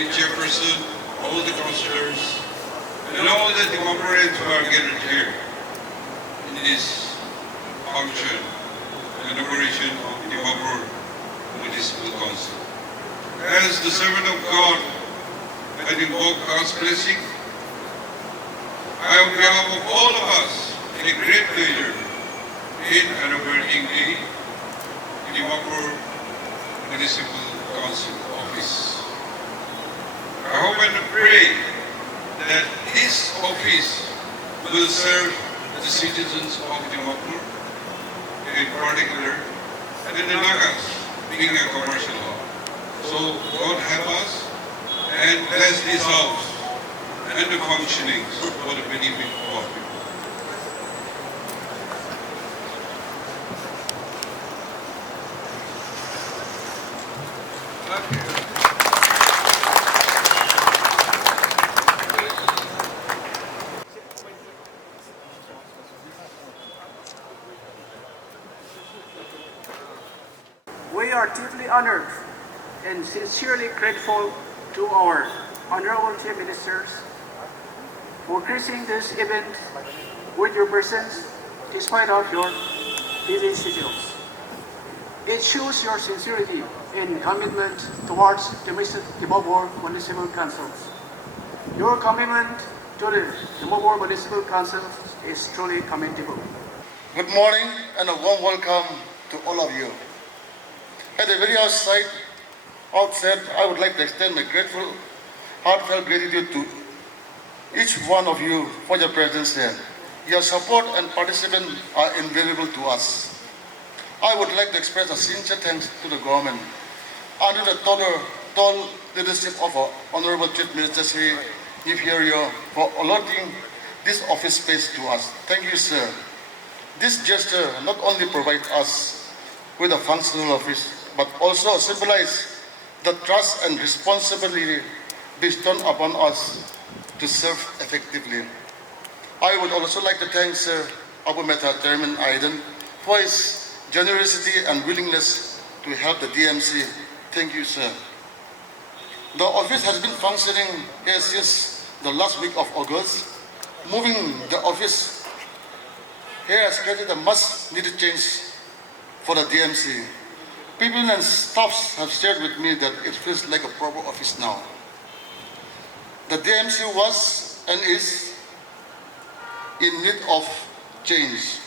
the chairperson, all the councillors, and all the Dimapurians who are gathered here in this function, inauguration of Dimapur Municipal Council. As the servant of God, I invoke God's blessing. I, on behalf of all of us, take great pleasure in inaugurating the Dimapur Municipal Council office. I hope and pray that this office will serve the citizens of Dimapur, in particular, and in the Nagas, being a commercial hub. So God help us and bless this house and the functionings for the benefit of our people. We are deeply honored and sincerely grateful to our Honorable Chief Ministers for gracing this event with your presence despite of your busy schedules. It shows your sincerity and commitment towards the Dimapur Municipal Councils. Your commitment to the Dimapur Municipal Council is truly commendable. Good morning and a warm welcome to all of you. At the very outset, I would like to extend my grateful, heartfelt gratitude to each one of you for your presence here. Your support and participation are invaluable to us. I would like to express a sincere thanks to the government under the tall leadership of our Honorable Chief Minister Sri Niphirio for allotting this office space to us. Thank you, sir. This gesture not only provides us with a functional office, but also symbolizes the trust and responsibility bestowed upon us to serve effectively. I would also like to thank Sir Abu Mehta, Chairman Aiden, for his generosity and willingness to help the DMC. Thank you, sir. The office has been functioning here since the last week of August. Moving the office here has created a much-needed change for the DMC. People and staffs have shared with me that it feels like a proper office now. The DMC was and is in need of change.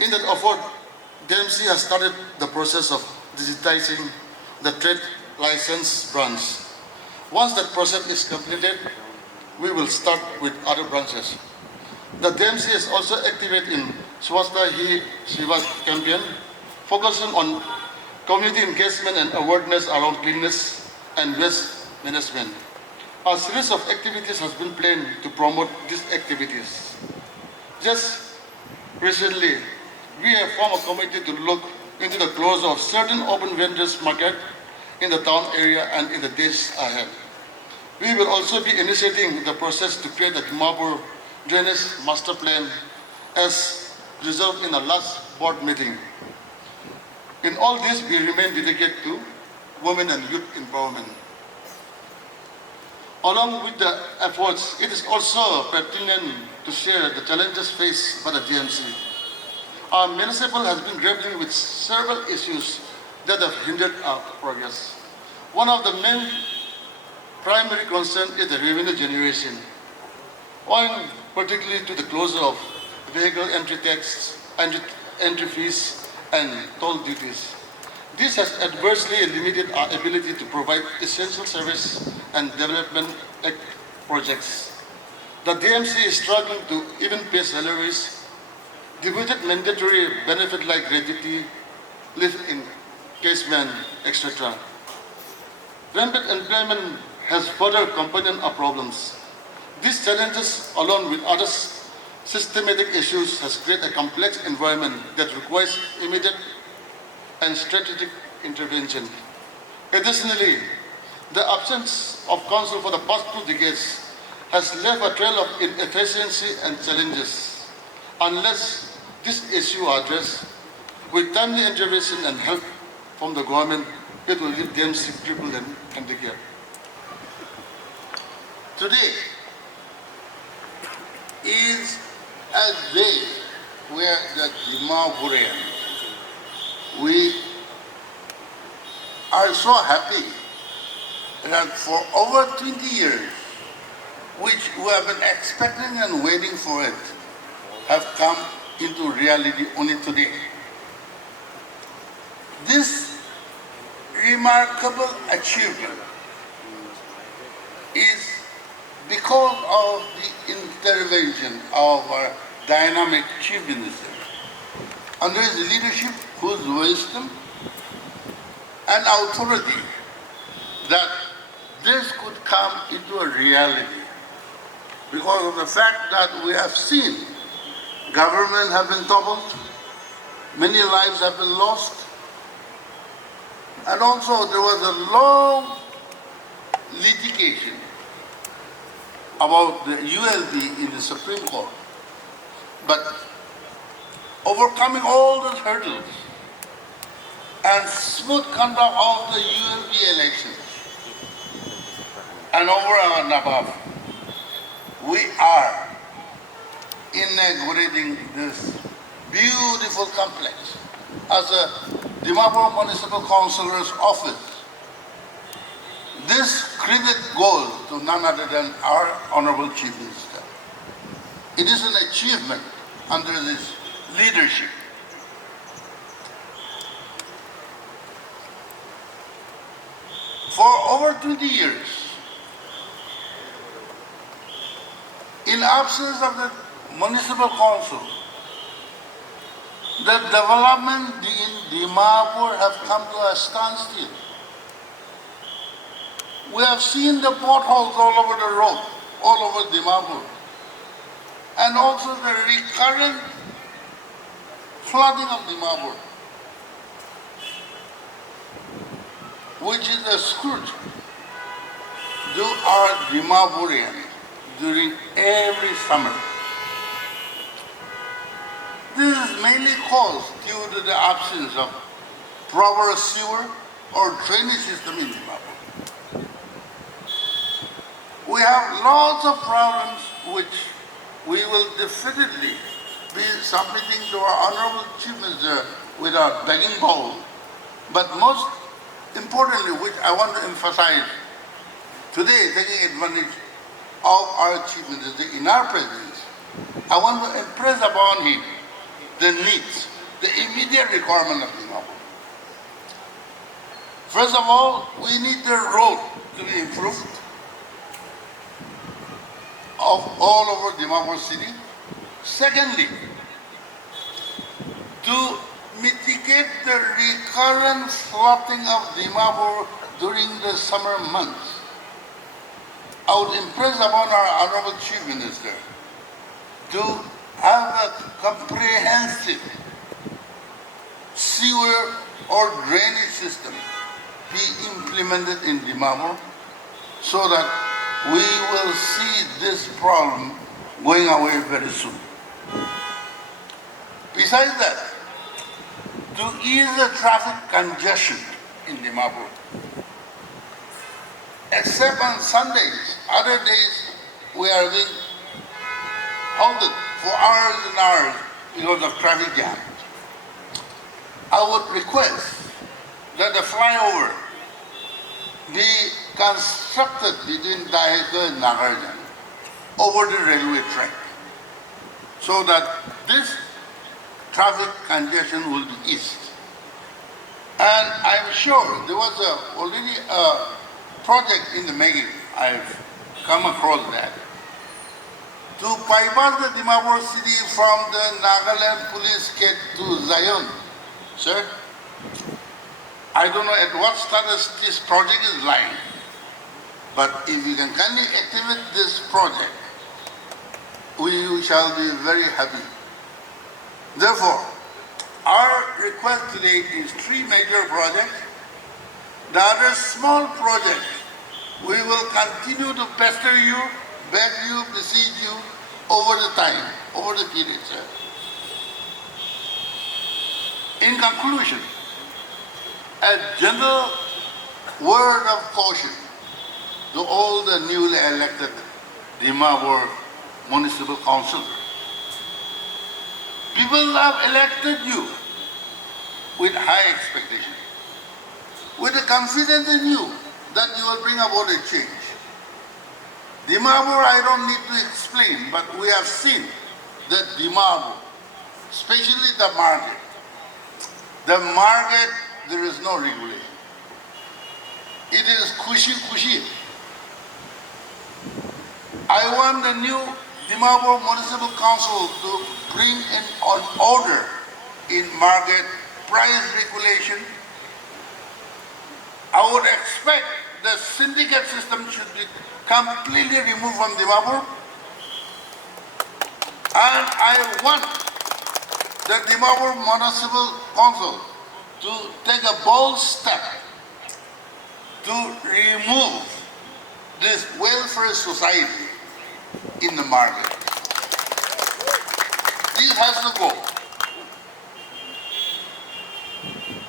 In that effort, DMC has started the process of digitizing the trade license branch. Once that process is completed, we will start with other branches. The DMC is also active in Swasta Hi Seva campaign, focusing on community engagement and awareness around cleanliness and waste management. A series of activities has been planned to promote these activities. Just recently, we have formed a committee to look into the closure of certain open vendors market in the town area and in the days ahead. We will also be initiating the process to create a Dimapur drainage master plan as resolved in the last board meeting. In all this, we remain dedicated to women and youth empowerment. Along with the efforts, it is also pertinent to share the challenges faced by the DMC. Our municipal has been grappling with several issues that have hindered our progress. One of the main primary concerns is the revenue generation, owing particularly to the closure of vehicle entry tax, entry fees, and toll duties. This has adversely limited our ability to provide essential service and development projects. The DMC is struggling to even pay salaries, devoted mandatory benefits like gratuity, leave encasement, etc. Rampant employment has further compounded our problems. These challenges, along with other systematic issues, has created a complex environment that requires immediate and strategic intervention. Additionally, the absence of council for the past 2 decades has left a trail of inefficiency and challenges. Unless these issues are addressed with timely intervention and help from the government, it will leave them crippled and handicapped. Today is a day where the Dimapurians, we are so happy that for over 20 years, which we have been expecting and waiting for it, have come into reality only today. This remarkable achievement is because of the intervention of our dynamic Chief Minister. Under his leadership, whose wisdom and authority, that this could come into a reality. Because of the fact that we have seen government have been toppled, many lives have been lost, and also there was a long litigation about the ULB in the Supreme Court. But overcoming all those hurdles and smooth conduct of the ULB elections and over and above, we are inaugurating this beautiful complex as a Dimapur Municipal Councillor's office. This credit goes to none other than our Honorable Chief Minister. It is an achievement under this leadership. For over 20 years, in absence of the municipal council, the development in Dimapur have come to a standstill. We have seen the potholes all over the road, all over Dimapur, and also the recurrent flooding of Dimapur, which is a scourge to our Dimapurians during every summer. This is mainly caused due to the absence of proper sewer or drainage system in Dimapur. We have lots of problems which we will definitely be submitting to our Honorable Chief Minister with our begging bowl. But most importantly, which I want to emphasize today, taking advantage of our Chief Minister in our presence, I want to impress upon him the needs, the immediate requirement of Dimapur. First of all, we need the road to be improved of all over Dimapur city. Secondly, to mitigate the recurrent flooding of Dimapur during the summer months, I would impress upon our Honorable Chief Minister to have a comprehensive sewer or drainage system be implemented in Dimapur so that we will see this problem going away very soon. Besides that, to ease the traffic congestion in Dimapur, except on Sundays, other days we are being halted for hours and hours because of traffic jam. I would request that the flyover be constructed between Dimapur and Nagaland over the railway track so that this traffic congestion will be eased. And I'm sure there was already a project in the making. I've come across that. To bypass the Dimapur city from the Nagaland police gate to Zion. Sir, I don't know at what status this project is lying, but if you can kindly activate this project, we shall be very happy. Therefore, our request today is 3 major projects. The other small projects, we will continue to pester you, beg you, beseech you over the time, over the period, sir. In conclusion, a general word of caution to all the newly elected Dimapur Municipal Council. People have elected you with high expectation, with the confidence in you that you will bring about a change. Dimapur, I don't need to explain, but we have seen that Dimapur, especially the market, there is no regulation. It is kushi. I want the new Dimapur Municipal Council to bring in an order in market price regulation. I would expect the syndicate system should be completely removed from Dimapur. And I want the Dimapur Municipal Council to take a bold step to remove this welfare society in the market. This has to go.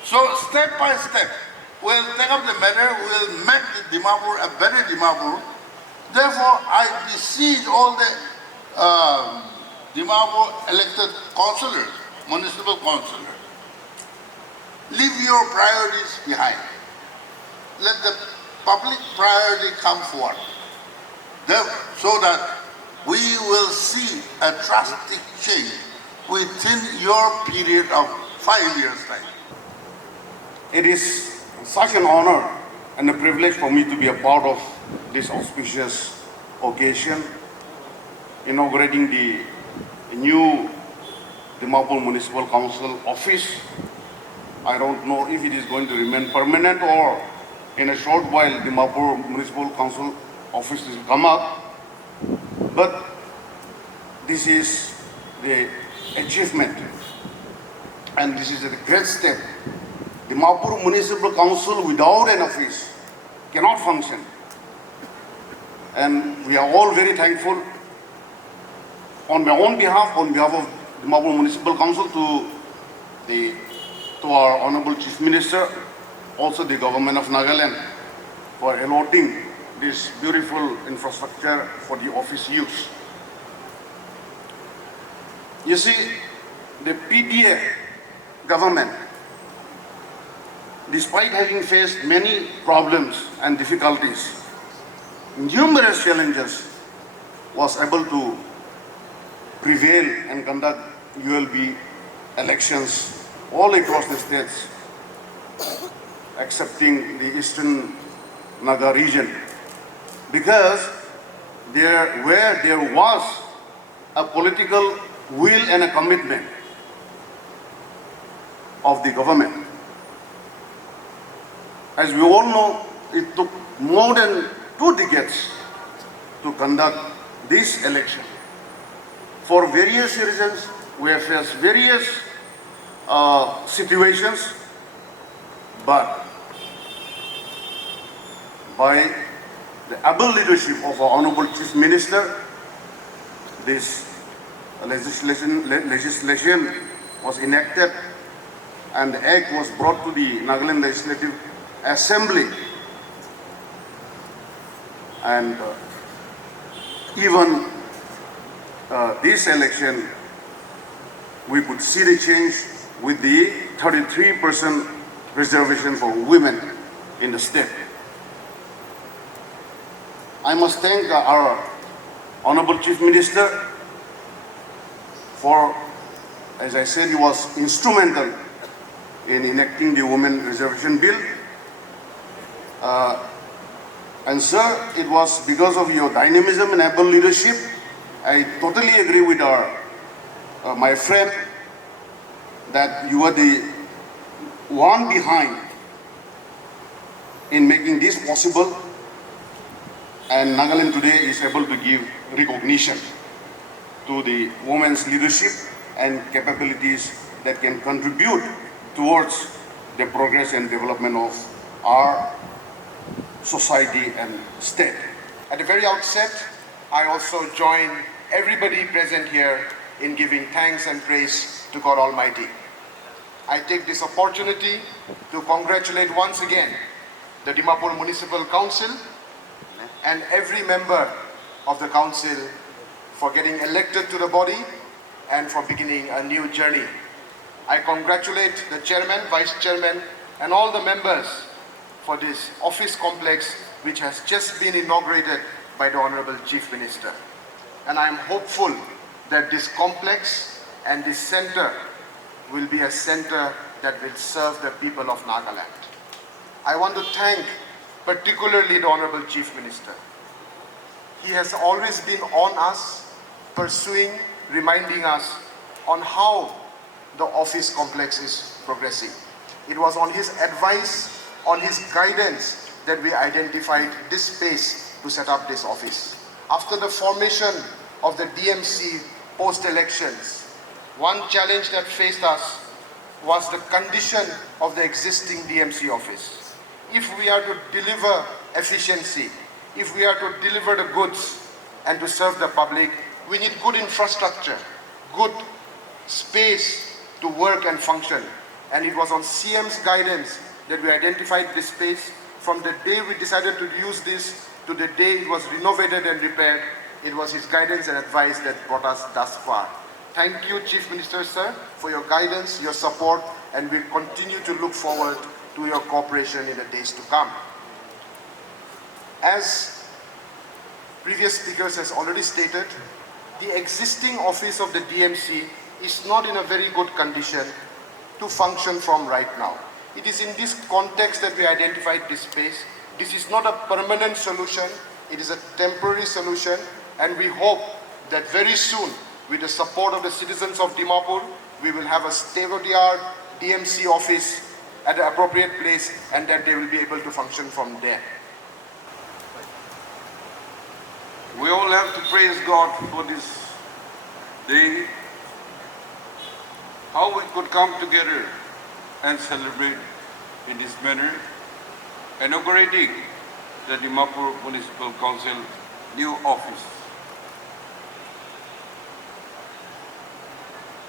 So step by step, we'll take up the matter, we'll make the Dimapur a better Dimapur. Therefore, I beseech all the Dimapur elected councillors, municipal councillors, leave your priorities behind. Let the public priority come forward, so that we will see a drastic change within your period of 5 years' time. It is such an honor and a privilege for me to be a part of this auspicious occasion, inaugurating the new Dimapur Municipal Council office. I don't know if it is going to remain permanent or in a short while Dimapur Municipal Council office will come up. But this is the achievement and this is a great step. Dimapur Municipal Council without an office cannot function. And we are all very thankful on my own behalf, on behalf of Dimapur Municipal Council to our Honorable Chief Minister, also the government of Nagaland for allotting this beautiful infrastructure for the office use. You see, the PTA government, despite having faced many problems and difficulties, numerous challenges, was able to prevail and conduct ULB elections all across the states, excepting the Eastern Naga region, because where there was a political will and a commitment of the government. As we all know, it took more than 2 decades to conduct this election. For various reasons, we have faced various situations, but by the able leadership of our Honorable Chief Minister, this legislation was enacted and the act was brought to the Nagaland Legislative Assembly. And even this election, we could see the change with the 33% reservation for women in the state. I must thank our Honorable Chief Minister for, as I said, he was instrumental in enacting the Women Reservation Bill. And sir, it was because of your dynamism and able leadership. I totally agree with my friend that you are the one behind in making this possible, and Nagaland today is able to give recognition to the women's leadership and capabilities that can contribute towards the progress and development of our society and state. At the very outset, I also join everybody present here in giving thanks and praise to God Almighty. I take this opportunity to congratulate once again the Dimapur Municipal Council and every member of the council for getting elected to the body and for beginning a new journey. I congratulate the chairman, vice chairman, and all the members for this office complex which has just been inaugurated by the Honorable Chief Minister. And I am hopeful that this complex and this center will be a center that will serve the people of Nagaland. I want to thank particularly the Honorable Chief Minister. He has always been on us, pursuing, reminding us on how the office complex is progressing. It was on his advice, on his guidance that we identified this space to set up this office. After the formation of the DMC post-elections, one challenge that faced us was the condition of the existing DMC office. If we are to deliver efficiency, if we are to deliver the goods and to serve the public, we need good infrastructure, good space to work and function. And it was on CM's guidance that we identified this space. From the day we decided to use this to the day it was renovated and repaired, it was his guidance and advice that brought us thus far. Thank you, Chief Minister, sir, for your guidance, your support, and we continue to look forward to your cooperation in the days to come. As previous speakers has already stated, the existing office of the DMC is not in a very good condition to function from right now. It is in this context that we identified this space. This is not a permanent solution, it is a temporary solution, and we hope that very soon, with the support of the citizens of Dimapur, we will have a state-of-the-art DMC office at the appropriate place and that they will be able to function from there. We all have to praise God for this day, how we could come together and celebrate in this manner, inaugurating the Dimapur Municipal Council new office.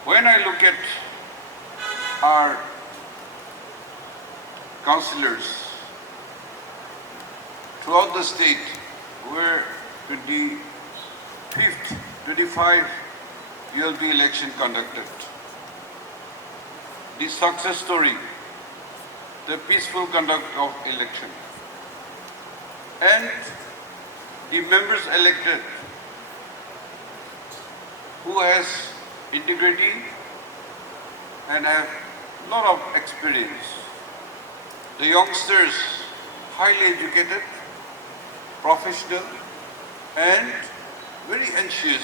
When I look at our councillors throughout the state, where 25 ULB election conducted. The success story, the peaceful conduct of election, and the members elected who has integrity and have a lot of experience. The youngsters, highly educated, professional, and very anxious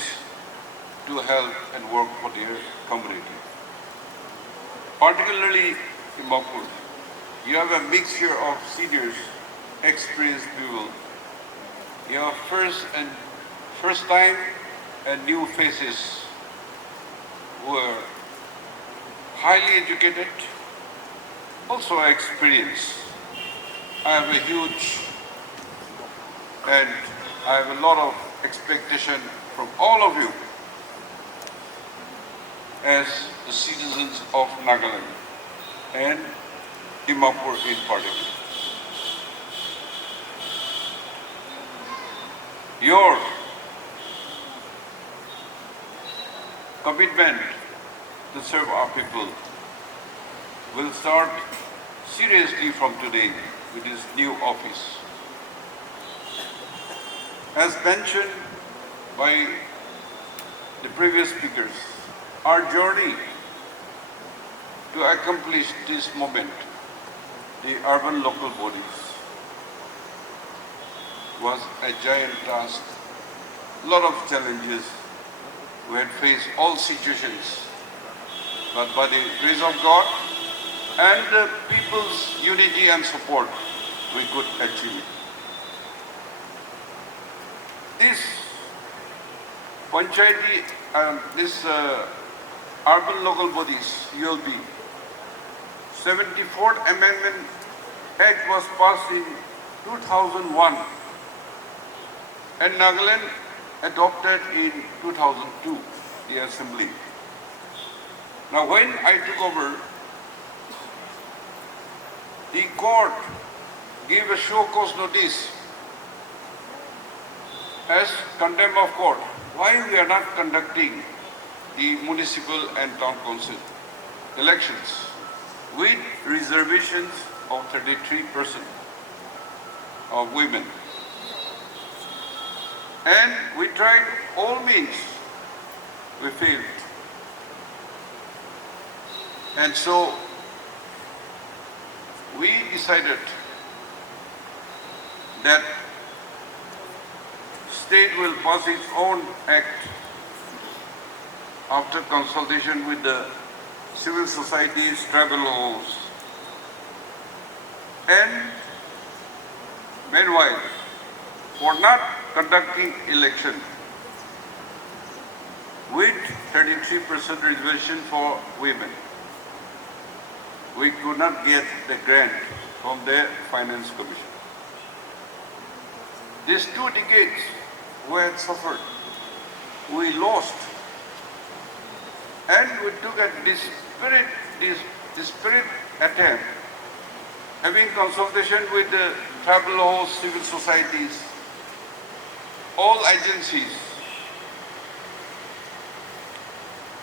to help and work for their community. Particularly in Dimapur, you have a mixture of seniors, experienced people. You have first time and new faces who are highly educated, also experienced. I have a huge and I have a lot of expectation from all of you as the citizens of Nagaland and Dimapur in particular. Your commitment to serve our people will start seriously from today with this new office. As mentioned by the previous speakers, our journey to accomplish this moment, the urban local bodies, was a giant task, a lot of challenges. We had faced all situations, but by the grace of God and the people's unity and support, we could achieve it. This panchayati, urban local bodies, ULB, 74th Amendment Act was passed in 2001 and Nagaland adopted in 2002, the Assembly. Now when I took over, the court gave a show cause notice as contempt of court, why we are not conducting the municipal and town council elections with reservations of 33% of women. And we tried all means, we failed. And so we decided that state will pass its own act after consultation with the civil societies, tribal laws. And meanwhile, for not conducting election with 33% reservation for women, we could not get the grant from the Finance Commission. These 2 decades we had suffered, we lost, and we took a desperate attempt, having consultation with the tribal laws, civil societies, all agencies,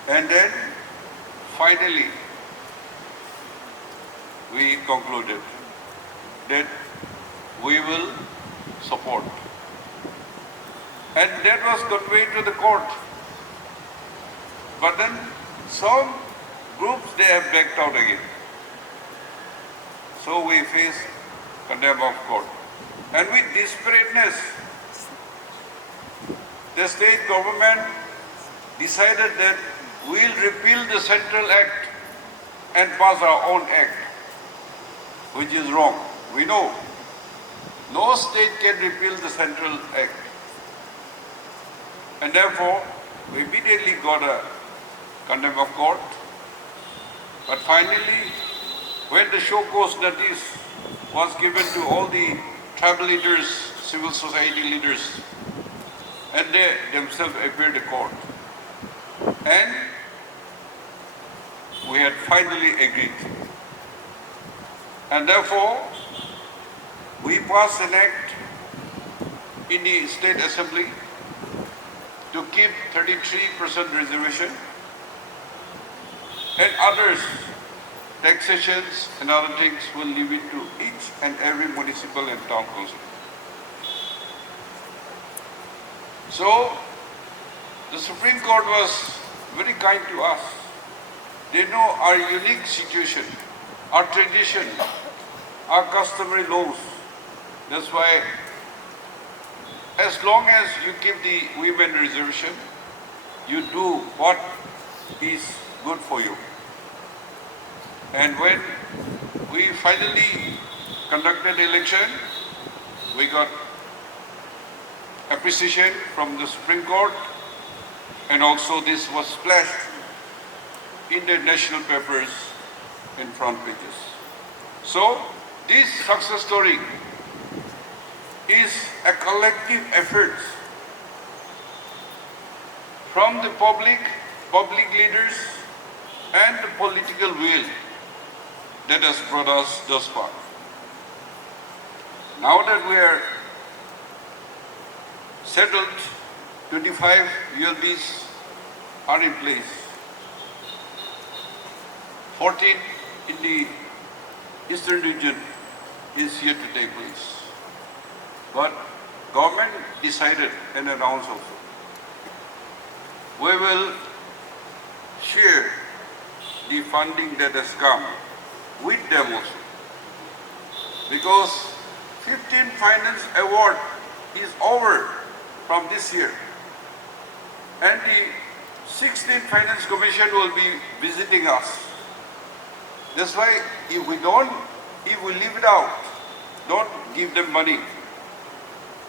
and then finally we concluded that we will support. And that was conveyed to the court. But then some groups, they have backed out again. So we face contempt of court. And with desperateness, the state government decided that we'll repeal the Central Act and pass our own act, which is wrong. We know no state can repeal the Central Act. And therefore, we immediately got a contempt of court. But finally, when the show cause notice was given to all the tribal leaders, civil society leaders, and they themselves appeared in court. And we had finally agreed. And therefore, we passed an act in the State Assembly to keep 33% reservation, and others, taxations and other things, will leave it to each and every municipal and town council. So, the Supreme Court was very kind to us. They know our unique situation, our tradition, our customary laws. That's why, as long as you keep the women reservation, you do what is good for you. And when we finally conducted the election, we got appreciation from the Supreme Court, and also this was splashed in the national papers in front pages. So this success story is a collective effort from the public leaders, and the political will that has brought us thus far. Now that we are settled, 25 ULBs are in place. 14 in the eastern region is yet to take place. But government decided and announced also, we will share the funding that has come with them also. Because 15 finance award is over from this year. And the 16th Finance Commission will be visiting us. That's why if we leave it out, don't give them money,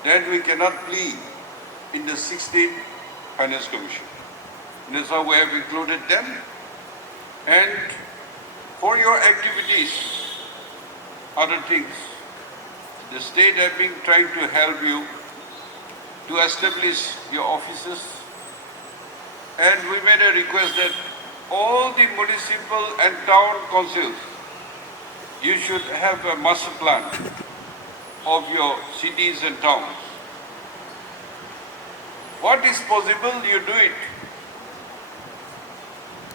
then we cannot plea in the 16th Finance Commission. And that's how we have included them. And for your activities, other things, the state has been trying to help you to establish your offices. And we made a request that all the municipal and town councils, you should have a master plan of your cities and towns. what is possible, you do it.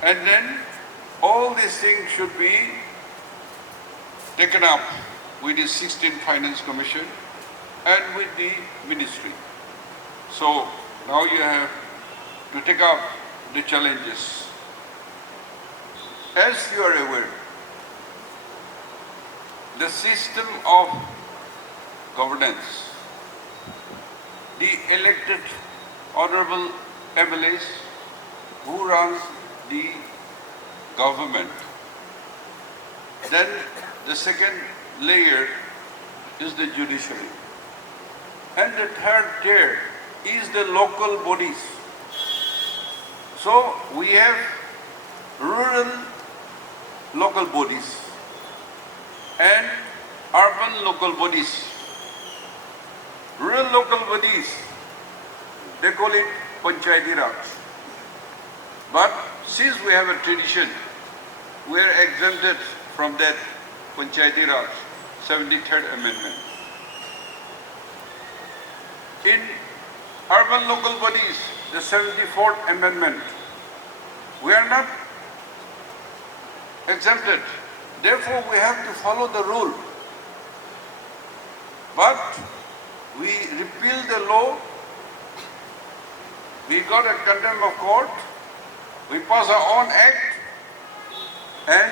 And then all these things should be taken up with the 16th Finance Commission and with the ministry. So now you have to take up the challenges. As you are aware, the system of governance, the elected honorable MLAs who runs the government. Then the second layer is the judiciary. And the third tier is the local bodies. So we have rural local bodies and urban local bodies. Rural local bodies, they call it Panchayati Raj. But since we have a tradition, we are exempted from that Panchayati Raj, 73rd Amendment. In urban local bodies, the 74th Amendment, we are not exempted. Therefore, we have to follow the rule. But we repealed the law, we got a contempt of court, we passed our own act, and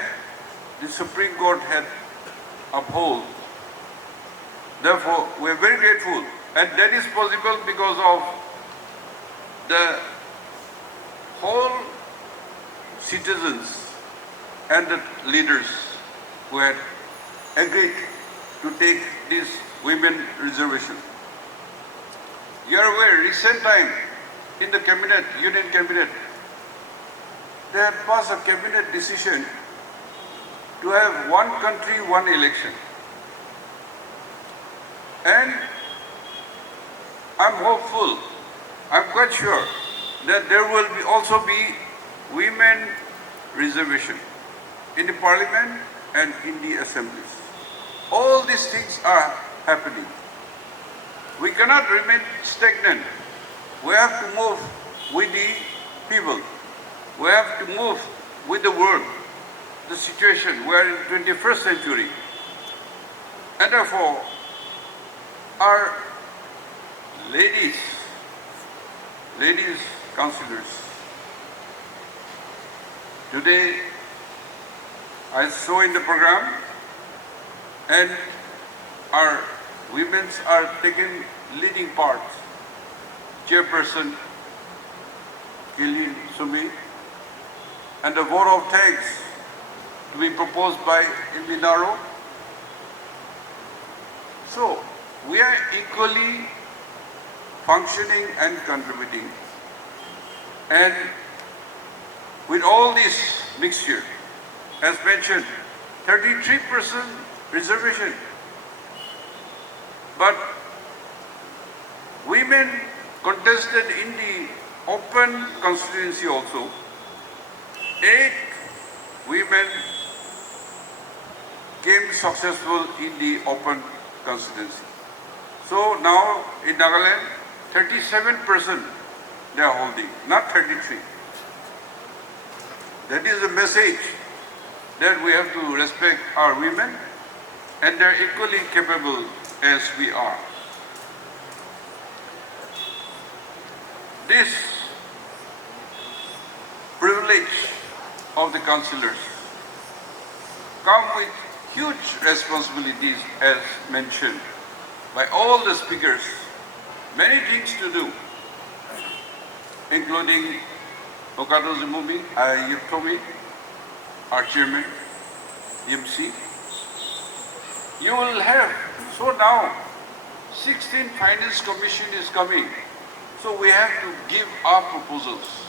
the Supreme Court had upheld. Therefore, we are very grateful, and that is possible because of the whole citizens and the leaders who had agreed to take this women reservation. You are aware, recent time in the cabinet, union cabinet, they had passed a cabinet decision to have one country, one election. And I'm hopeful, I'm quite sure that there will also be women reservation in the parliament and in the assemblies. All these things are happening. We cannot remain stagnant. We have to move with the people. We have to move with the world, the situation. We are in 21st century. And therefore, our ladies councillors, today I saw in the program, and our women are taking leading parts. Chairperson Kilin Sumi, and the vote of thanks to be proposed by Ilminaro. So we are equally functioning and contributing. And with all this mixture, as mentioned, 33% reservation. But women contested in the open constituency also. 8 women came successful in the open constituency. So now in Nagaland, 37% they are holding, not 33. That is a message that we have to respect our women, and they are equally capable as we are. This privilege of the councillors come with huge responsibilities, as mentioned by all the speakers. Many things to do, including Okato Zimumi, Yiptomi, our chairman, EMC. You will have, so now 16th Finance Commission is coming, so we have to give our proposals.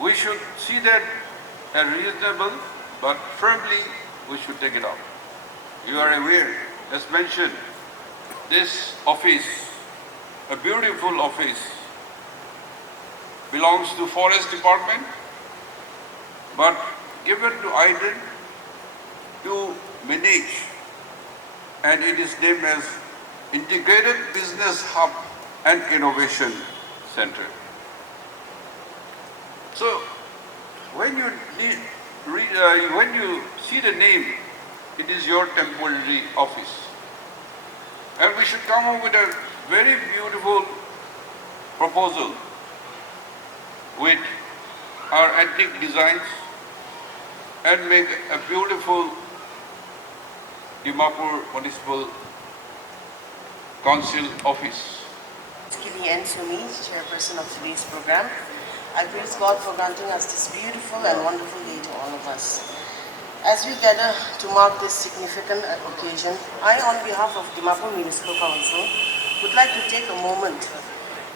We should see that as reasonable, but firmly we should take it up. You are aware, as mentioned, this office, a beautiful office, belongs to Forest Department, but given to IDEN to manage, and it is named as Integrated Business Hub and Innovation. center. So when you when you see the name, it is your temporary office. And we should come up with a very beautiful proposal with our ethnic designs and make a beautiful Dimapur Municipal Council office. Kili and Sumi, chairperson of today's program. I praise God for granting us this beautiful and wonderful day to all of us. As we gather to mark this significant occasion, I, on behalf of Dimapur Municipal Council, would like to take a moment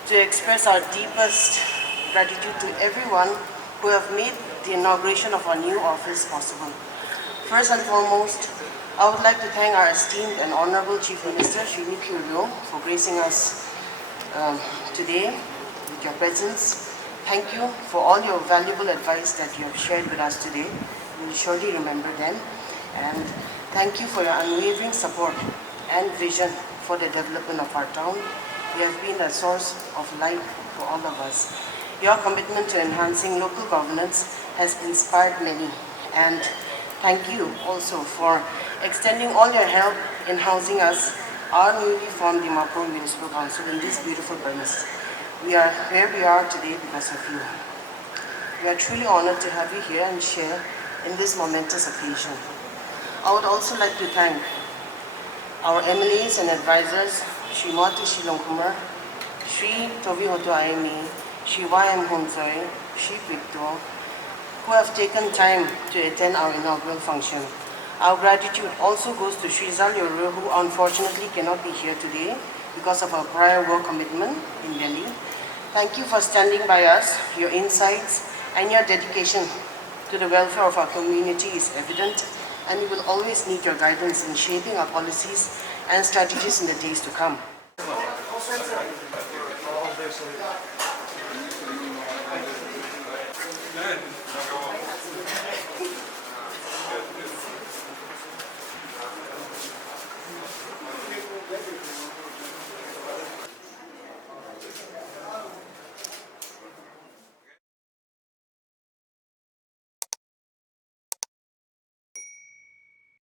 to express our deepest gratitude to everyone who have made the inauguration of our new office possible. First and foremost, I would like to thank our esteemed and Honorable Chief Minister, Shri Nikhil, for gracing us today with your presence. Thank you for all your valuable advice that you have shared with us today. We will surely remember them. And thank you for your unwavering support and vision for the development of our town. You have been a source of light for all of us. Your commitment to enhancing local governance has inspired many. And thank you also for extending all your help in housing us, our newly formed Dimapur Municipal Council, in this beautiful premise. We are where we are today because of you. We are truly honored to have you here and share in this momentous occasion. I would also like to thank our MLAs and advisors, Shri Mati Shilongkumar, Shri Tovihoto Aimi, Shri Y.M. Hunzoy, Shri Pipto, who have taken time to attend our inaugural function. Our gratitude also goes to Shri Zal Yoru, who unfortunately cannot be here today because of our prior work commitment in Delhi. Thank you for standing by us. Your insights and your dedication to the welfare of our community is evident, and we will always need your guidance in shaping our policies and strategies in the days to come.